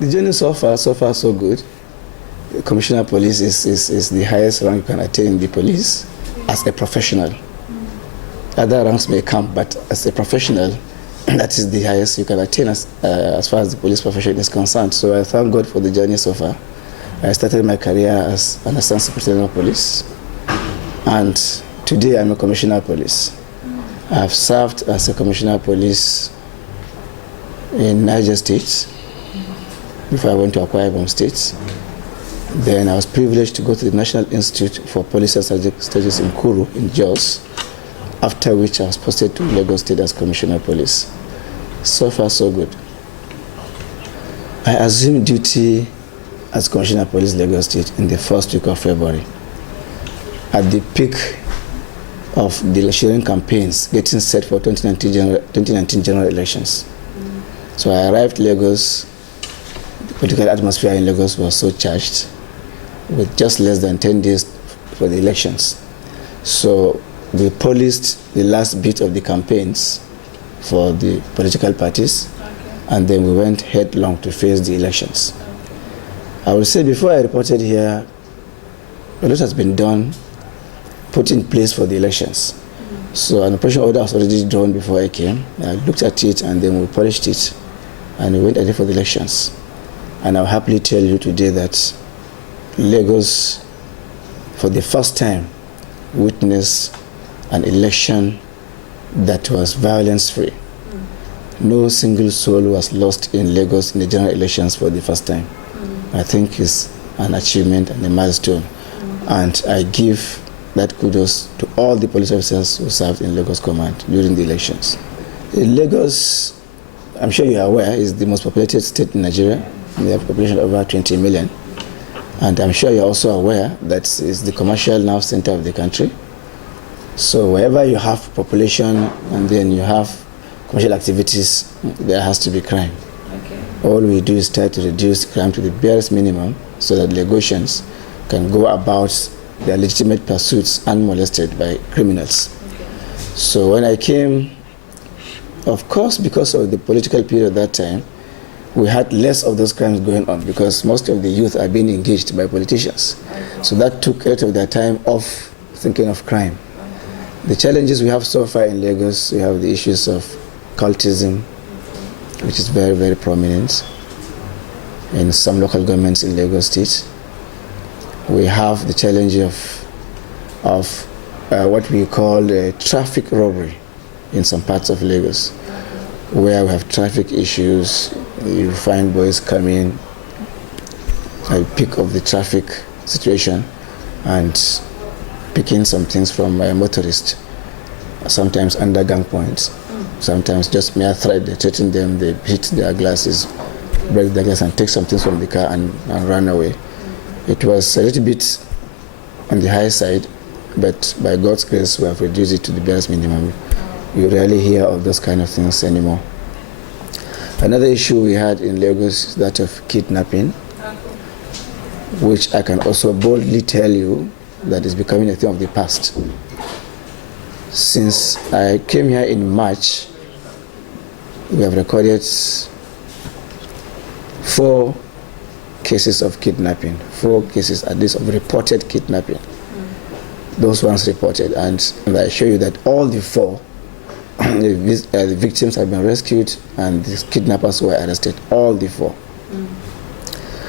The journey so far, so good. Commissioner of Police is the highest rank you can attain in the police as a professional. Other ranks may come, but as a professional, that is the highest you can attain as far as the police profession is concerned. So I thank God for the journey so far. I started my career as an assistant superintendent of police, and today I'm a commissioner of police. I've served as a commissioner of police in Niger State before I went to Akwa Ibom State. Then I was privileged to go to the National Institute for Policy and Strategic Studies in Kuru, in Jos, after which I was posted to Lagos State as Commissioner of Police. So far, so good. I assumed duty as Commissioner of Police Lagos State in the first week of February, at the peak of the electioneering campaigns getting set for 2019 general elections. So I arrived Lagos. The political atmosphere in Lagos was so charged, with just less than 10 days for the elections. So we policed the last bit of the campaigns for the political parties, and then we went headlong to face the elections. I will say before I reported here, a lot has been done, put in place for the elections. So an operation order was already drawn before I came. I looked at it and then we polished it and we went ahead for the elections. And I'll happily tell you today that Lagos, for the first time, witnessed an election that was violence-free. No single soul was lost in Lagos in the general elections for the first time. I think it's an achievement and a milestone. And I give that kudos to all the police officers who served in Lagos Command during the elections. Lagos, I'm sure you are aware, is the most populated state in Nigeria. We have a population of over 20 million. And I'm sure you're also aware that it's the commercial now center of the country. So wherever you have population and then you have commercial activities, there has to be crime. Okay. All we do is try to reduce crime to the barest minimum so that Lagosians can go about their legitimate pursuits unmolested by criminals. Okay. So when I came, of course, because of the political period at that time, we had less of those crimes going on because most of the youth are being engaged by politicians. So that took a lot of their time off thinking of crime. The challenges we have so far in Lagos, we have the issues of cultism, which is very, very prominent in some local governments in Lagos State. We have the challenge of what we call traffic robbery in some parts of Lagos, where we have traffic issues. You find boys coming at the peak of the traffic situation and picking some things from motorists, sometimes under gunpoint, sometimes just mere threat. They threaten them, they hit their glasses, break their glass and take some things from the car and run away. It was a little bit on the high side, but by God's grace we have reduced it to the barest minimum. You rarely hear of those kind of things anymore. Another issue we had in Lagos is that of kidnapping, which I can also boldly tell you that is becoming a thing of the past. Since I came here in March, we have recorded 4 cases of kidnapping, 4 cases at least of reported kidnapping. Those ones reported, and I show you that all the 4, the victims have been rescued and the kidnappers were arrested, all the 4.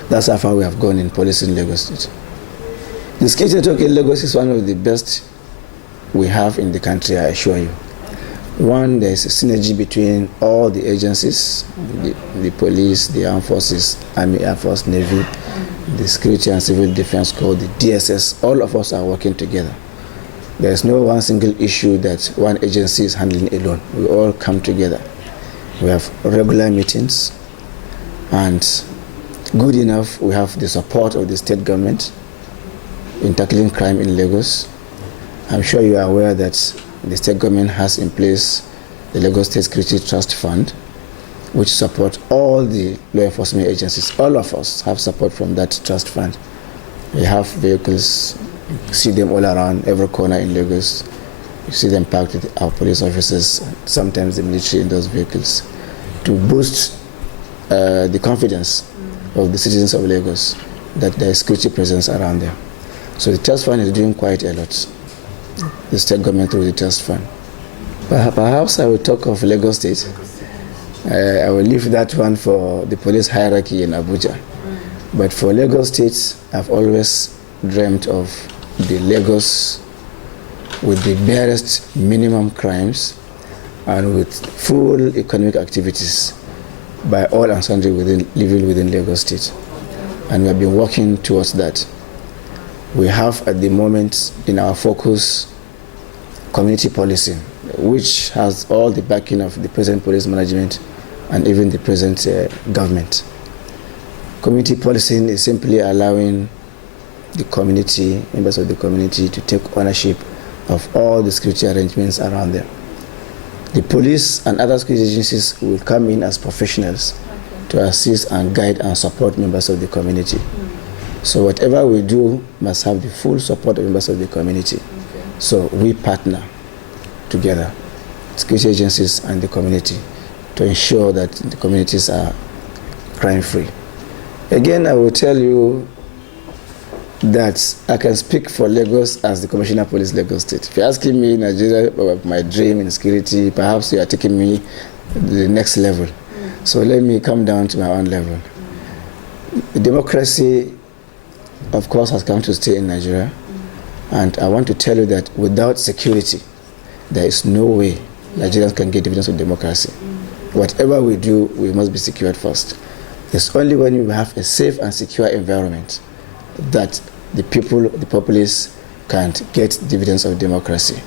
That's how far we have gone in police in Lagos State. The security network in Lagos is one of the best we have in the country, I assure you. One, there is a synergy between all the agencies, the police, the armed forces, Army, Air Force, Navy, the Security and Civil Defense Corps, the DSS, all of us are working together. There is no one single issue that one agency is handling alone. We all come together. We have regular meetings, and good enough, we have the support of the state government in tackling crime in Lagos. I'm sure you are aware that the state government has in place the Lagos State Security Trust Fund, which supports all the law enforcement agencies. All of us have support from that trust fund. We have vehicles, you see them all around, every corner in Lagos. You see them parked with our police officers, sometimes the military in those vehicles, to boost the confidence of the citizens of Lagos that there is security presence around them. So the trust fund is doing quite a lot. The state government through the trust fund. Perhaps I will talk of Lagos State. I will leave that one for the police hierarchy in Abuja. But for Lagos State, I've always dreamt of the Lagos with the barest minimum crimes and with full economic activities by all and sundry living within Lagos State. And we have been working towards that. We have at the moment in our focus community policing, which has all the backing of the present police management and even the present government. Community policing is simply allowing the community, members of the community, to take ownership of all the security arrangements around them. The police and other security agencies will come in as professionals to assist and guide and support members of the community. So whatever we do must have the full support of members of the community. So we partner together, security agencies and the community, to ensure that the communities are crime-free. Again, I will tell you that I can speak for Lagos as the Commissioner of Police, Lagos State. If you're asking me Nigeria about my dream in security, perhaps you are taking me to the next level. So let me come down to my own level. Democracy, of course, has come to stay in Nigeria. And I want to tell you that without security, there is no way Nigerians can get dividends of democracy. Whatever we do, we must be secured first. It's only when we have a safe and secure environment that the people, the populace, can get dividends of democracy.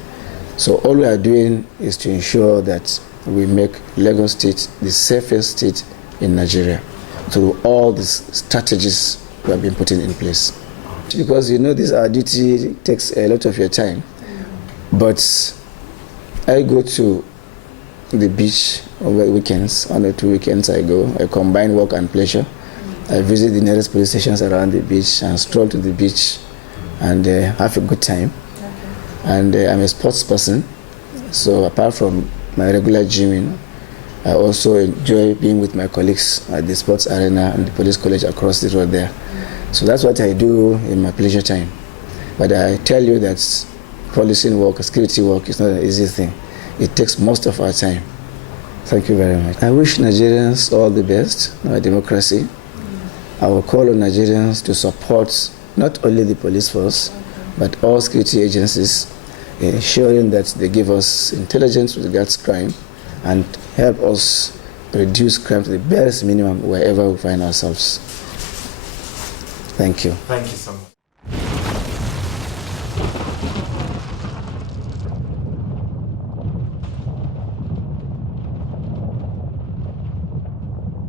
So all we are doing is to ensure that we make Lagos State the safest state in Nigeria through all these strategies we have been putting in place. Because you know this our duty takes a lot of your time, but I go to the beach over weekends. On the 2 weekends I go. I combine work and pleasure. I visit the nearest police stations around the beach and stroll to the beach and have a good time. And I'm a sports person, so apart from my regular gymming, I also enjoy being with my colleagues at the sports arena and the police college across the road there. So that's what I do in my pleasure time. But I tell you that policing work, security work is not an easy thing. It takes most of our time. Thank you very much. I wish Nigerians all the best, our democracy. I will call on Nigerians to support not only the police force, but all security agencies, ensuring that they give us intelligence with regards to crime and help us reduce crime to the barest minimum wherever we find ourselves. Thank you. Thank you so much.